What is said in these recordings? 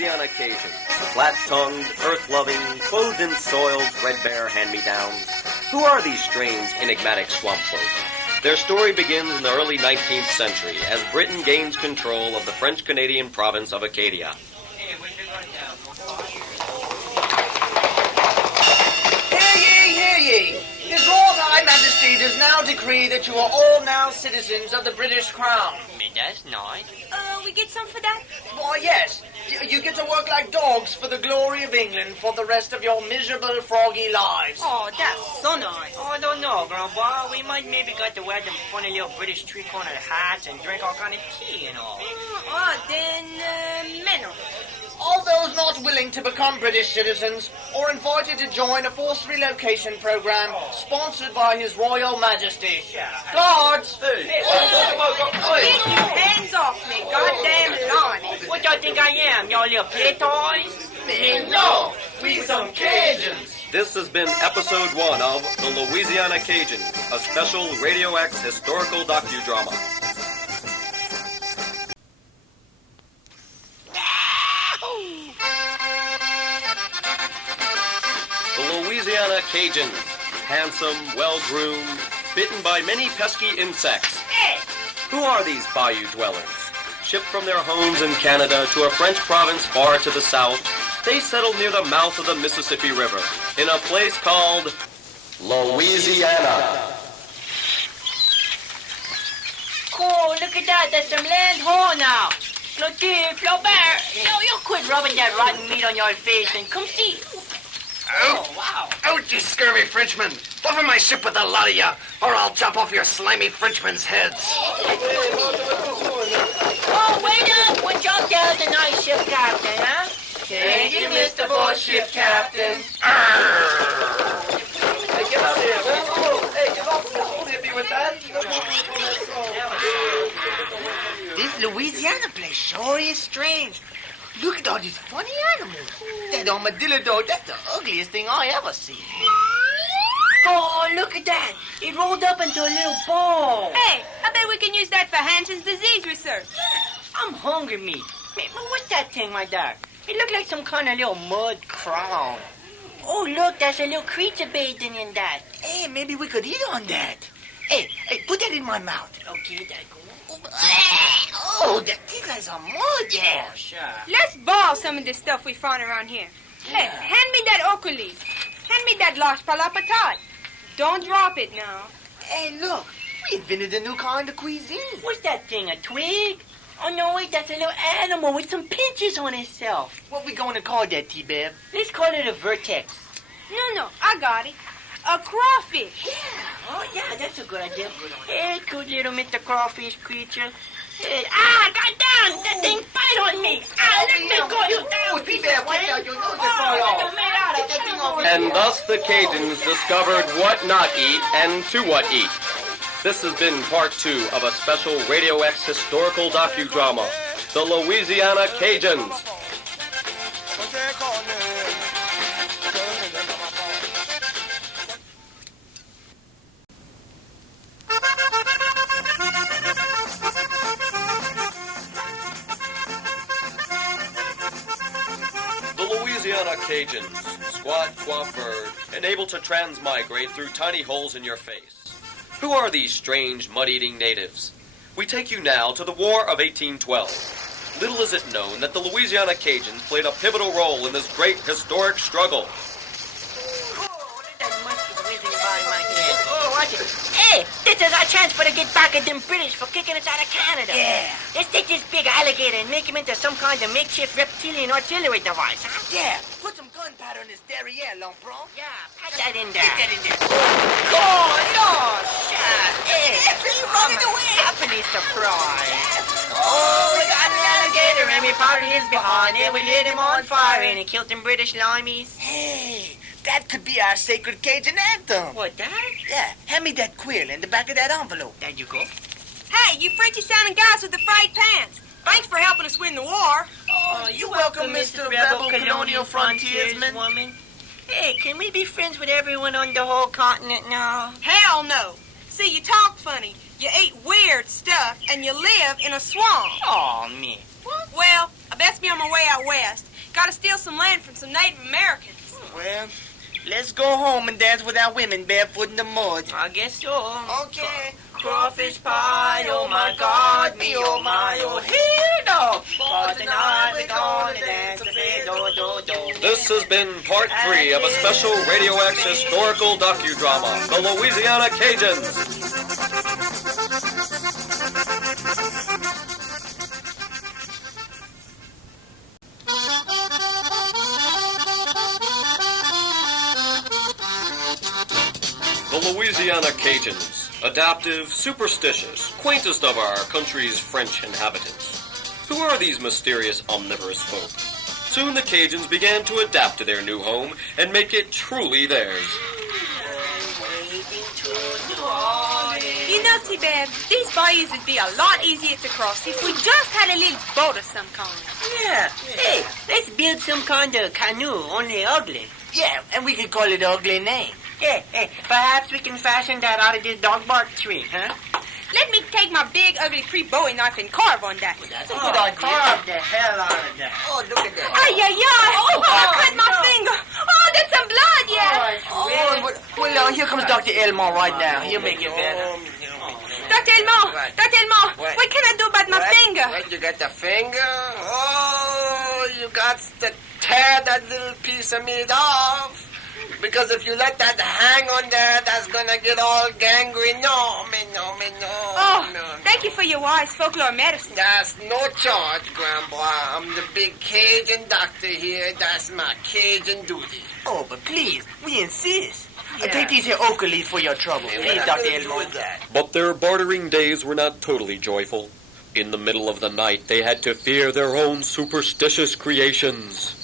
Louisiana Cajuns, the flat-tongued, earth-loving, clothed in soiled, threadbare hand-me-downs. Who are these strange, enigmatic swamp folk? Their story begins in the early 19th century as Britain gains control of the French-Canadian province of Acadia. Hear ye! His Lord High Majesty does now decree that you are all now citizens of the British Crown. That's nice. We get some for that? Why, yes. You get to work like dogs for the glory of England for the rest of your miserable, froggy lives. Oh, that's so nice. Oh, I don't know, Grandpa. We might maybe got to wear them funny little British three-cornered hats and drink all kind of tea and all. Then, Menno. All those not willing to become British citizens are invited to join a forced relocation program sponsored by His Royal Majesty. Guards! Get your hands off me, goddamn Lonnie. What y'all think I am, y'all little play toys? No, we some Cajuns. This has been episode 1 of The Louisiana Cajuns, a special Radio X historical docudrama. The Louisiana Cajuns, handsome, well-groomed, bitten by many pesky insects. Who are these bayou dwellers? Shipped from their homes in Canada to a French province far to the south, they settled near the mouth of the Mississippi River, in a place called Louisiana. Oh, look at that. There's some land ho now. Clotilde, Flaubert. No, you quit rubbing that rotten meat on your face and come see. Out! Oh, wow. Out, you scurvy Frenchmen! Off of my ship with a lot of you, or I'll chop off your slimy Frenchmen's heads. Oh, wait up. Would y'all tell the nice ship captain, huh? Thank you, Mr. Boy Ship Captain. Hey, get out here. Hey, get off. Don't hit me with that. This Louisiana place sure is strange. Look at all these funny animals. That armadillo dog, that's the ugliest thing I ever seen. Oh, look at that. It rolled up into a little ball. Hey, I bet we can use that for Hansen's disease research. I'm hungry meat. Man, what's that thing right there? It looked like some kind of little mud crown. Oh, look, there's a little creature bathing in that. Hey, maybe we could eat on that. Hey, put that in my mouth. Okay, there goes. Oh, that tastes like some mud, yeah. Oh, sure. Let's ball some of this stuff we found around here. Hey, hand me that okra leaf. Hand me that losh palapatat. Don't drop it now. Hey, look, we invented a new kind of cuisine. What's that thing, a twig? Oh, no, wait, that's a little animal with some pinches on itself. What we gonna call that, T-Beb? Let's call it a vertex. No, I got it. A crawfish. Yeah. Oh, yeah, that's a good idea. Hey, good little Mr. Crawfish creature. Hey, goddamn, that thing bite on me. Let me go, you damn piece of watch out, your nose is falling off. Take that thing off. And thus the Cajuns discovered what not eat and to what eat. This has been part 2 of a special Radio X historical docudrama, The Louisiana Cajuns. The Louisiana Cajuns, squat, coiffured, and able to transmigrate through tiny holes in your face. Who are these strange, mud-eating natives? We take you now to the War of 1812. Little is it known that the Louisiana Cajuns played a pivotal role in this great historic struggle. That musket whizzing by my head. Oh, watch it. Hey, this is our chance for to get back at them British for kicking us out of Canada. Yeah. Let's take this big alligator and make him into some kind of makeshift reptilian artillery device, huh? Yeah, put some gunpowder in this derriere, Lompron. Yeah, pack that in there. Get that in there. Oh, no, shut. Hey, He's running away. happily surprised. Oh, we got an alligator and we powdered his behind and we lit him on fire and he killed them British limeys. Hey, that could be our sacred Cajun anthem. What, that? Yeah, hand me that quill in the back of that envelope. There you go. Hey, you Frenchy-sounding guys with the fried pants. Thanks for helping us win the war. Oh, you're welcome, Mr. Rebel Colonial Frontiersman. Woman. Hey, can we be friends with everyone on the whole continent now? Hell no. See, you talk funny, you eat weird stuff, and you live in a swamp. Oh, me. Well, I best be on my way out west. Gotta steal some land from some Native Americans. Well, let's go home and dance with our women barefoot in the mud. I guess so. Okay. Crawfish pie, oh my God, me oh my, oh here no. For tonight we're gonna dance a do. This has been part 3 of a special Radio X historical docudrama, The Louisiana Cajuns. The Louisiana Cajuns. Adaptive, superstitious, quaintest of our country's French inhabitants. Who are these mysterious, omnivorous folk? Soon the Cajuns began to adapt to their new home and make it truly theirs. You know, T-Bab, these bayous would be a lot easier to cross if we just had a little boat of some kind. Yeah. Hey, let's build some kind of canoe, only ugly. Yeah, and we can call it an ugly name. Hey, perhaps we can fashion that out of this dog bark tree, huh? Let me take my big, ugly free Bowie knife and carve on that. That's a good idea. Carve the hell out of that. Oh, look at that. Ay, I cut my finger. Oh, that's some blood, yeah. Well, here comes Dr. Elmore right now. He'll make it better. Dr. Elmore, what can I do about my finger? What, you got the finger? Oh, you got to tear that little piece of meat off. Because if you let that hang on there, that's gonna get all gangrene. No. Thank you for your wise folklore medicine. That's no charge, Grandpa. I'm the big Cajun doctor here. That's my Cajun duty. Oh, but please, we insist. Take these here oak leaves for your trouble. Please, Dr. Elmore. But their bartering days were not totally joyful. In the middle of the night, they had to fear their own superstitious creations.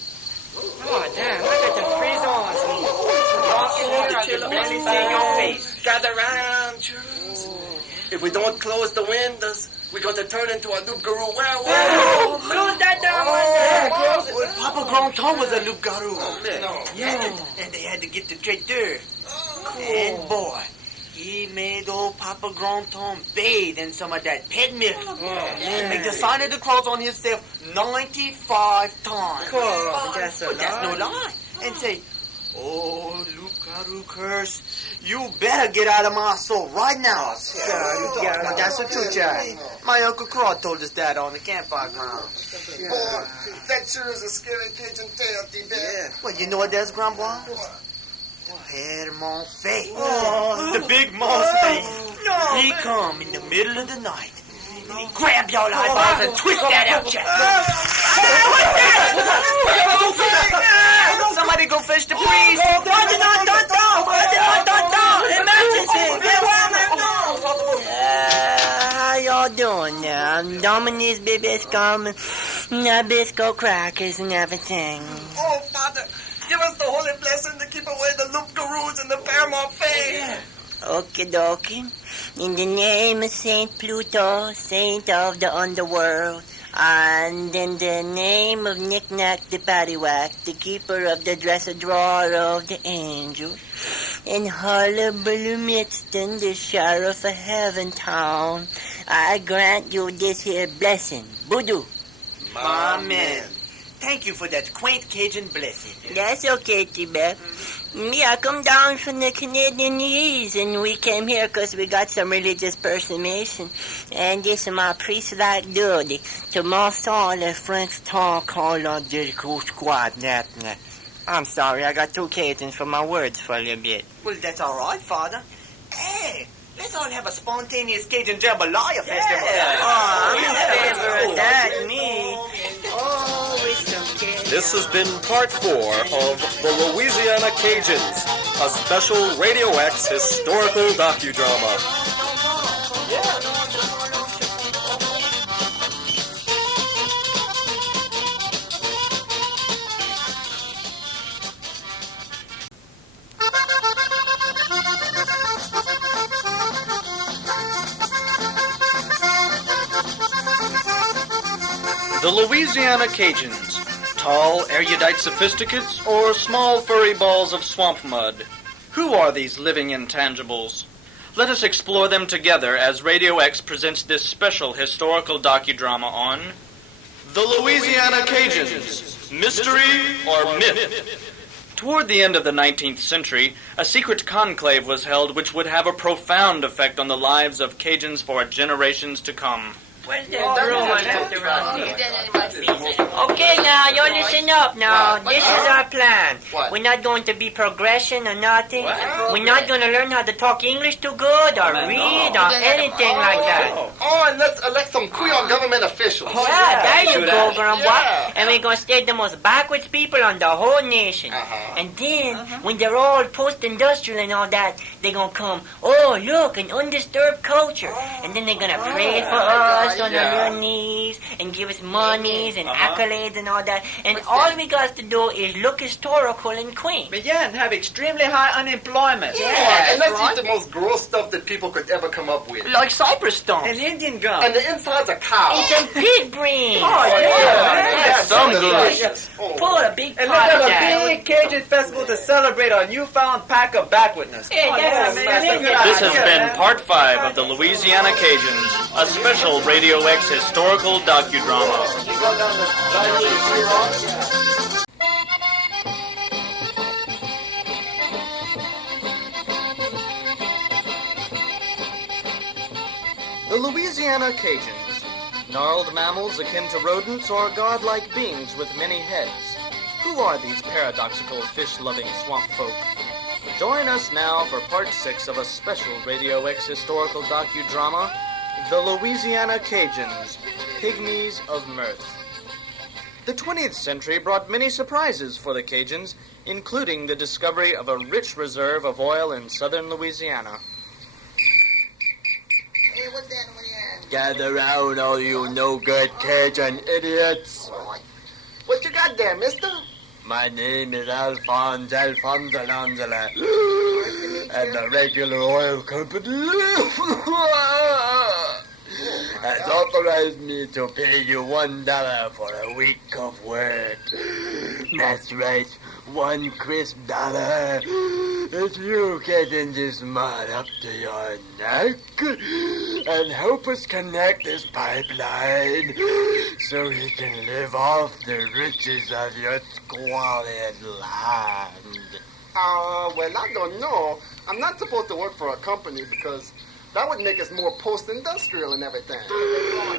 Oh, damn, look at the freeze-ons. Barely see your face. Gather round, children. If we don't close the windows, we're going to turn into a loup-garou werewolf. Close that door. Well, Papa Grand-Tom was a loup-garou. Yeah. And they had to get the traiteur. And boy, he made old Papa Grand-Tom bathe in some of that pet milk. Make the sign of the cross on himself 95 times. That's no lie. And say, oh, loup-garou curse, you better get out of my soul right now. That's the truth, Jack. My Uncle Craw told us that on the campfire ground. Boy, that sure is a scary Cajun tale, T-Bear. Well, you know what that's, Grandpa? Hermon Fay. The big monster. He come in the middle of the night. And he grab y'all eyeballs and twist that out, Jack. Somebody go fetch the priest. How y'all doing now? Dominique's baby's coming. Nabisco crackers and everything. Oh, Father, give us the holy blessing to keep away the loup-garous and the Paramount Fae. Okie dokie. In the name of Saint Pluto, saint of the underworld, and in the name of Knick-Knack the Paddywhack, the keeper of the dresser-drawer of the angels, in Hullabaloo Mixton, the sheriff of Heaven Town, I grant you this here blessing. Voodoo. Amen. Thank you for that quaint Cajun blessing. That's okay, T-Beth. Me, I come down from the Canadian East, and we came here because we got some religious personation. And this is my priest-like duty to master le French talk called the squad. I'm sorry, I got too Cajuns for my words for a little bit. Well, that's all right, Father. Hey, let's all have a spontaneous Cajun jambalaya festival. I'm in favor of that, me. Always some Cajuns. This has been part 4 of The Louisiana Cajuns, a special Radio X historical docudrama. The Louisiana Cajuns. Tall, erudite sophisticates, or small furry balls of swamp mud? Who are these living intangibles? Let us explore them together as Radio X presents this special historical docudrama on The Louisiana Cajuns. Mystery or myth? Toward the end of the 19th century, a secret conclave was held which would have a profound effect on the lives of Cajuns for generations to come. Where's that broom I left around here? Okay, now, you listen up now. This is our plan. What? We're not going to be progression or nothing. We're not going to learn how to talk English too good or read or anything like that. Oh, and let's elect some Creole government officials. Yeah, there you go, Grandpa. Yeah. And we're going to stay the most backwards people on the whole nation. And then, when they're all post-industrial and all that, they're going to come, oh, look, an undisturbed culture. And then they're going to pray for us on their knees and give us monies and accolades and all that. And all we got to do is look historical and quaint. But yeah, and have extremely high unemployment. Yeah, and let's eat the most gross stuff that people could ever come up with. Like cypress stumps. And Indian gum. And the inside's a cow. And some pig brains. That's some delicious. Pull a big And pot let's of have that. a big Cajun festival to celebrate our newfound pack of backwardness. Hey, that's a This has been Part 5 of the Louisiana Cajuns, a special Radio X historical docudrama. The Louisiana Cajuns, gnarled mammals akin to rodents or godlike beings with many heads. Who are these paradoxical fish-loving swamp folk? Join us now for Part 6 of a special Radio X historical docudrama, The Louisiana Cajuns, Pygmies of Mirth. The 20th century brought many surprises for the Cajuns, including the discovery of a rich reserve of oil in southern Louisiana. Hey, what's that over there? Gather round, all you no-good Cajun idiots. What you got there, mister? My name is Alphonse Alphonse-Alonzela, and the regular oil company has authorized me to pay you $1 for a week of work. That's right, one crisp dollar. If you get in this mud up to your neck and help us connect this pipeline so we can live off the riches of your squalid land. Well, I don't know. I'm not supposed to work for a company because that would make us more post-industrial and everything.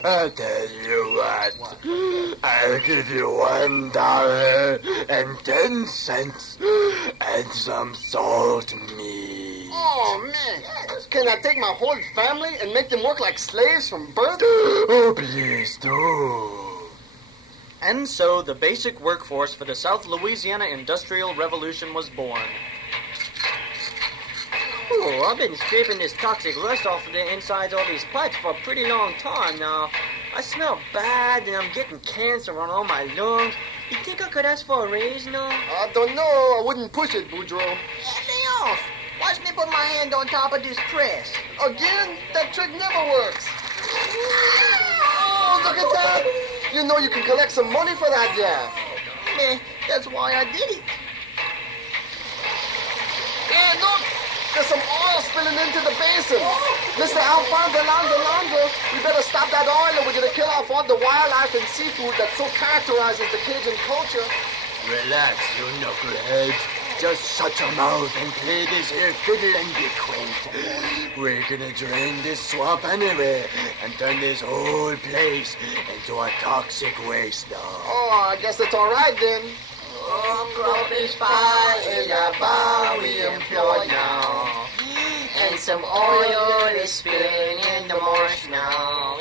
I'll tell you what. I'll give you $1.10 and some salt meat. Oh, man. Can I take my whole family and make them work like slaves from birth? Oh, please do. And so the basic workforce for the South Louisiana Industrial Revolution was born. Oh, I've been scraping this toxic rust off of the insides of all these pipes for a pretty long time now. I smell bad and I'm getting cancer on all my lungs. You think I could ask for a raise now? I don't know. I wouldn't push it, Boudreaux. Let me off. Watch me put my hand on top of this press. Again? That trick never works. Oh, look at that. You know you can collect some money for that, yeah. Man, that's why I did it. Hey, look. There's some oil spilling into the basin. Mr. Alphonse Alonzo, we better stop that oil or we're going to kill off all the wildlife and seafood that so characterizes the Cajun culture. Relax, you knuckleheads. Just shut your mouth and play this here fiddle and be quaint. We're gonna drain this swamp anyway and turn this whole place into a toxic waste now. Oh, I guess it's all right then. Oh, crawfish pie in a bar we employ now. And some oil is spilling in the marsh now.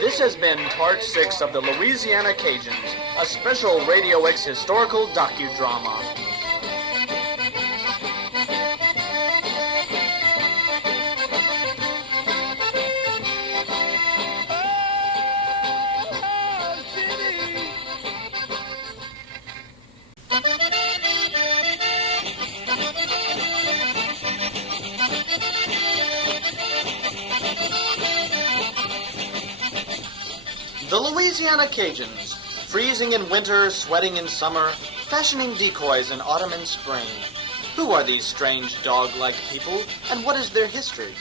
This has been Part 6 of the Louisiana Cajuns, a special Radio X historical docudrama. The Louisiana Cajuns, freezing in winter, sweating in summer, fashioning decoys in autumn and spring. Who are these strange dog-like people, and what is their history?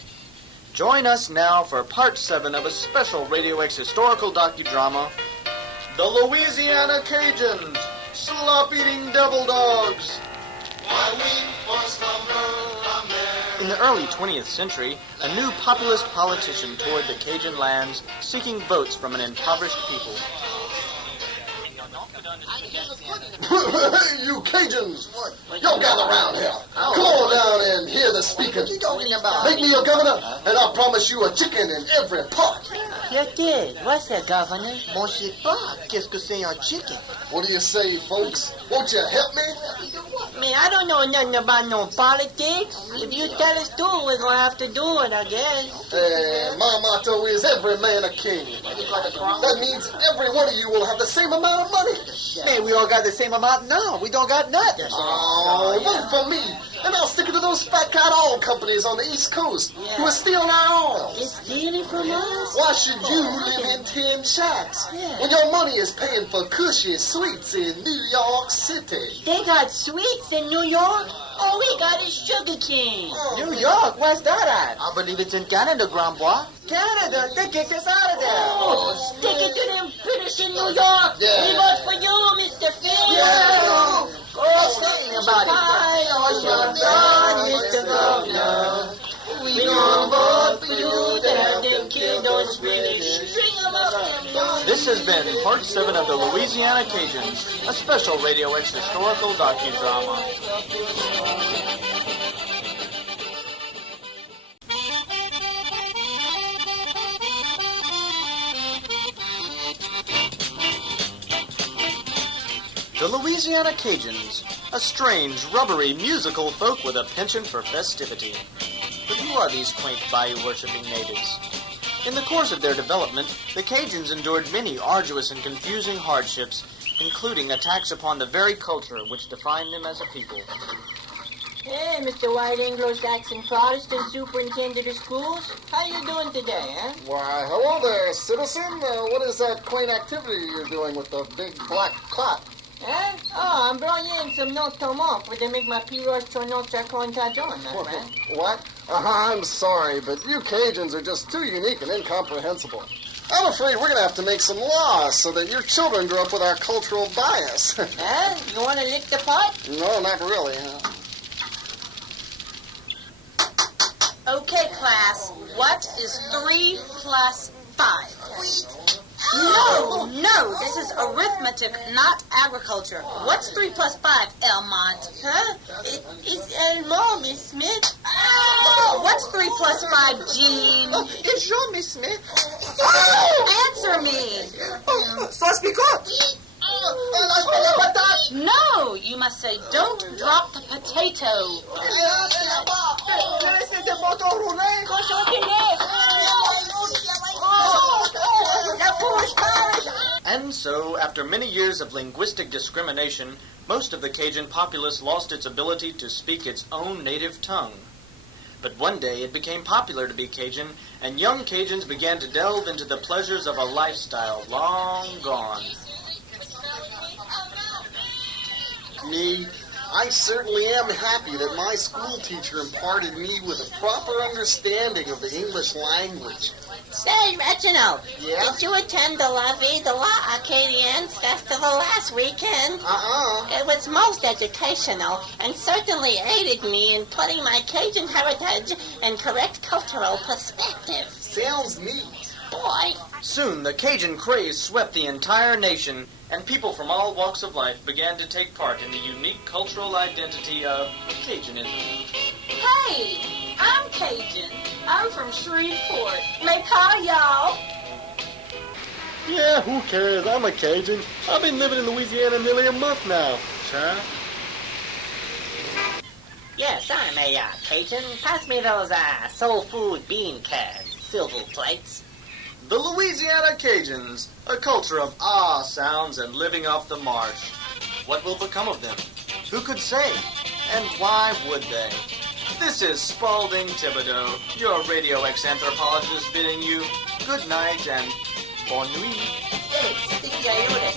Join us now for Part 7 of a special Radio X historical docudrama, The Louisiana Cajuns, slop-eating devil dogs. In the early 20th century, a new populist politician toured the Cajun lands, seeking votes from an impoverished people. Hey, you Cajuns! Y'all gather around here. Come on down and hear the speaker. What you talking about? Make me your governor, and I'll promise you a chicken in every pot. You did. What's that, Governor? Mon sais pas. Qu'est-ce que c'est un chicken? What do you say, folks? Won't you help me? Man, I don't know nothing about no politics. If you tell us to, we're gonna have to do it, I guess. My motto is every man a king. That means every one of you will have the same amount of money. Man, we all got the same amount now. We don't got nothing. Oh, vote for me, and I'll stick it to those fat cat oil companies on the East Coast who are stealing our oil. It's stealing from us? Why should you live in tin shacks when your money is paying for cushy sweets in New York City? They got sweets in New York? All we got is sugar cane. New York? Where's that at? I believe it's in Canada, Grandbois. Canada. They kicked us out of there. Oh, stick it to them British in New York. Yeah. We vote for you, Mr. Phil. Yeah. Go sing about it. Hi, on your lawn, Mr. Governor. We gonna vote for you to have them kill those British. String 'em up, them dogs. This has been Part 7 of the Louisiana Cajuns, a special Radio X historical docudrama. The Louisiana Cajuns, a strange, rubbery, musical folk with a penchant for festivity. But who are these quaint bayou-worshipping natives? In the course of their development, the Cajuns endured many arduous and confusing hardships, including attacks upon the very culture which defined them as a people. Hey, Mr. White Anglo-Saxon Protestant Superintendent of Schools. How you doing today, huh? Why, hello there, citizen. What is that quaint activity you're doing with the big black clock? Huh? Oh, I'm bringing in some notes for to make my piroche tournon chacon Cajun, that's right. What? I'm sorry, but you Cajuns are just too unique and incomprehensible. I'm afraid we're going to have to make some laws so that your children grow up with our cultural bias. Huh? You want to lick the pot? No, not really. Okay, class, what is 3 plus 5? No, this is arithmetic, not agriculture. What's 3 plus 5, Elmont? Huh? It's Elmo, Miss Smith. What's 3 plus 5, Jean? It's you, Miss Smith. Answer me. Sauce piquant. No, you must say, don't drop the potato. And so, after many years of linguistic discrimination, most of the Cajun populace lost its ability to speak its own native tongue. But one day it became popular to be Cajun, and young Cajuns began to delve into the pleasures of a lifestyle long gone. Me, I certainly am happy that my school teacher imparted me with a proper understanding of the English language. Say, Reginald, Yeah? did you attend the La Vie de la Acadiens Festival last weekend? It was most educational and certainly aided me in putting my Cajun heritage in correct cultural perspective. Sounds neat. Boy, Soon, the Cajun craze swept the entire nation, and people from all walks of life began to take part in the unique cultural identity of Cajunism. Hey, I'm Cajun. I'm from Shreveport. May call y'all. Yeah, who cares? I'm a Cajun. I've been living in Louisiana nearly a month now. Sure. yes, I'm a Cajun. Pass me those soul food bean curds, silver plates. The Louisiana Cajuns, a culture of sounds and living off the marsh. What will become of them? Who could say? And why would they? This is Spalding Thibodeau, your Radio X anthropologist, bidding you good night and bonne nuit. Hey, sticky iotas,